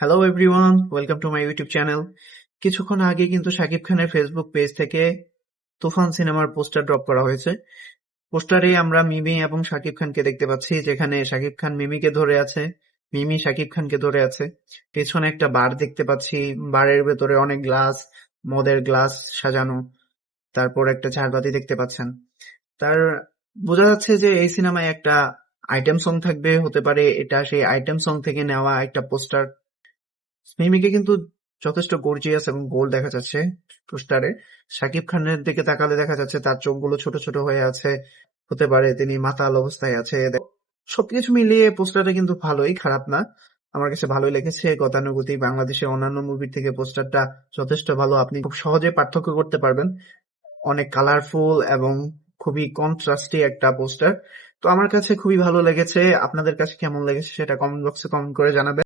Hello everyone, welcome to my YouTube channel. কিছুক্ষণ আগে কিন্তু শাকিব খানের ফেসবুক পেজ থেকে তুফান সিনেমার পোস্টার ড্রপ করা হয়েছে। পোস্টারে আমরা মিমি এবং শাকিব খানকে দেখতে পাচ্ছি, যেখানে শাকিব খান মিমিকে ধরে আছে, মিমি শাকিব খানকে ধরে আছে। পেছনে একটা বার দেখতে পাচ্ছি, বারের ভেতরে অনেক গ্লাস, মদের গ্লাস সাজানো। তারপর একটা ঝাড়বাতি দেখতে পাচ্ছেন। তার বোঝা যাচ্ছে যে এই সিনেমায় একটা আইটেম সং থাকবে, হতে পারে এটা সেই আইটেম সং থেকে নেওয়া একটা পোস্টার। মিমিকে কিন্তু যথেষ্ট গর্জিয়াস এবং গোল্ড দেখা যাচ্ছে পোস্টারে। শাকিব খানের দিকে তাকালে দেখা যাচ্ছে তার চোখগুলো ছোট ছোট হয়ে আছে, হতে পারে তিনি মাতাল অবস্থায় আছে। সবকিছু মিলিয়ে পোস্টারটা কিন্তু ভালোই, খারাপ না। আমার কাছে ভালোই লেগেছে। গতানুগতিক বাংলাদেশের অন্যান্য মুভির থেকে পোস্টারটা যথেষ্ট ভালো, আপনি খুব সহজে পার্থক্য করতে পারবেন। অনেক কালারফুল এবং খুবই কন্ট্রাস্টি একটা পোস্টার। তো আমার কাছে খুবই ভালো লেগেছে। আপনাদের কাছে কেমন লেগেছে সেটা কমেন্ট বক্সে কমেন্ট করে জানাবেন।